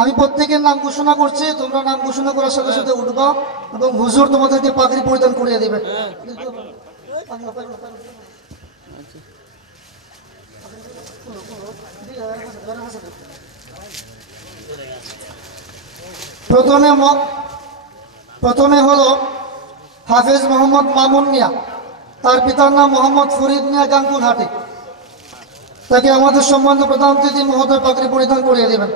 আমি প্রত্যেকের নাম ঘোষণা করছি, তোমরা নাম ঘোষণা করার সাথে সাথে উঠবা এবং হুজুর তোমাদেরকে পাগড়ি পরিধান করিয়ে দেবে। প্রথমে হলো হাফেজ মোহাম্মদ মামুন মিয়া, তার পিতার নাম মোহাম্মদ ফরিদ মিয়া গাঙ্গুলহাটি। তাকে আমাদের সম্মানিত প্রধান অতিথি মহোদয় পাগড়ি পরিধান করিয়ে দেবেন।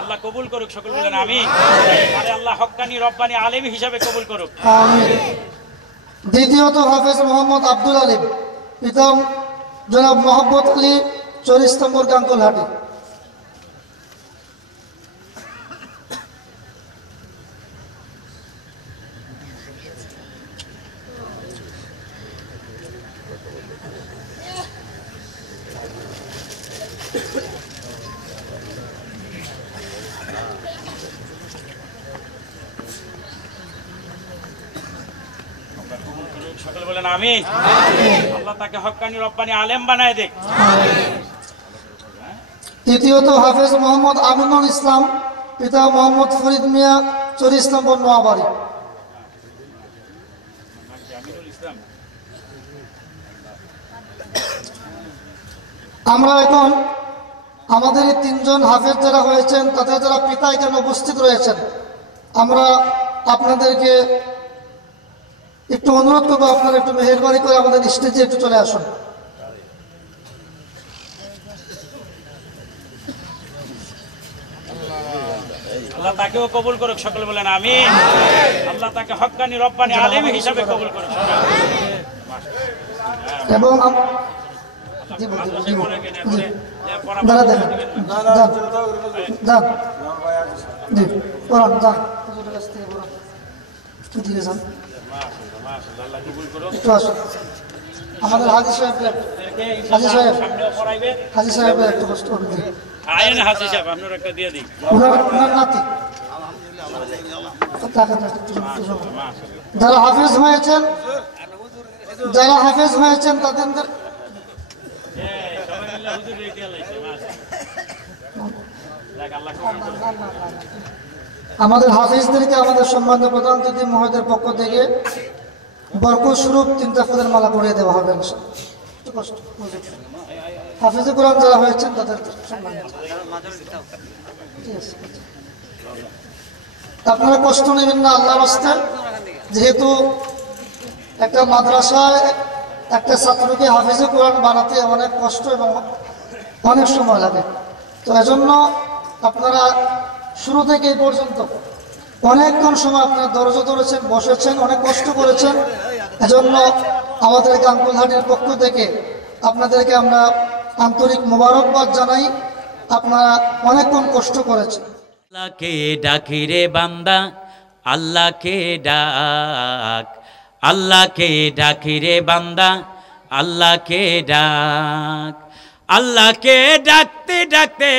আল্লাহ কবুল করুক, সকল বলেন আমিন। আল্লাহ হক্কানি রব্বানি আলেম হিসাবে কবুল করুক। দ্বিতীয়ত হাফেজ মোহাম্মদ আব্দুল আলিম, পিতা জনাব মোহাম্মদ আলী, 40 নম্বর গাঙ্গুলহাটি। সকলে বলেন আমিন। আল্লাহ তাকে হক্কানি রব্বানি আলেম বানায় দেখ। তৃতীয়ত হাফেজ মোহাম্মদ আমিনুল ইসলাম, পিতা মোহাম্মদ ফরিদ মিয়া, 40 নম্বর নোয়াবাড়ি। আমরা এখন আমাদের এই 3 জন হাফেজ যারা হয়েছেন, তাদের যারা পিতা এখানে উপস্থিত রয়েছেন, আমরা আপনাদেরকে একটু অনুরোধ করবো, আপনারা একটু মেহেরবানি করে আমাদের স্টেজে একটু চলে আসুন। আল্লাহ তাকেও কবুল করুক, সকলে বলেন আমিন। আল্লাহ তাকে হক্কানি রব্বানি আলেম হিসাবে কবুল করুক। এবং আমাদের হাজি সাহেব একটু কষ্ট করে দিন। আপনার একটা দিয়ে দিই। যারা হাফেজ হয়েছেন তাদের আমাদের হাফেজদেরকে আমাদের সম্মানিত প্রধান অতিথি মহোদয়ের পক্ষ থেকে বরকত স্বরূপ 3টা ফুলের মালা পরিয়ে দেওয়া হবে। হাফেজে কোরআন যারা হয়েছেন তাদের আপনারা কষ্ট নেবেন না আল্লাহর রাস্তে, যেহেতু একটা মাদ্রাসায় একটা ছাত্রকে হাফেজে কোরআন বানাতে অনেক কষ্ট এবং অনেক সময় লাগে। তো এজন্য আপনারা শুরু থেকে এই পর্যন্ত অনেকক্ষণ সময় আপনারা ধৈর্য ধরেছেন, বসেছেন, অনেক কষ্ট করেছেন। এজন্য আমাদের গাঙ্গুলহাটির পক্ষ থেকে আপনাদেরকে আমরা আন্তরিক মোবারকবাদ জানাই। আপনারা অনেকক্ষণ কষ্ট করেছেন। আল্লাহকে ডাকি রে বান্দা, আল্লাহকে ডাক, আল্লাহকে ডাকি রে বান্দা, আল্লাহকে ডাক। আল্লাহকে ডাকতে ডাকতে,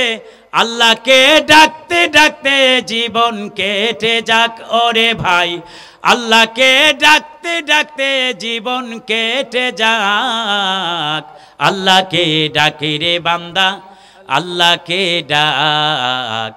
আল্লাহকে ডাকতে ডাকতে জীবন কেটে যাক ওরে ভাই। আল্লাহকে ডাকতে ডাকতে জীবন কেটে যাক। আল্লাহকে ডাকি রে বান্দা, আল্লাহকে ডাক।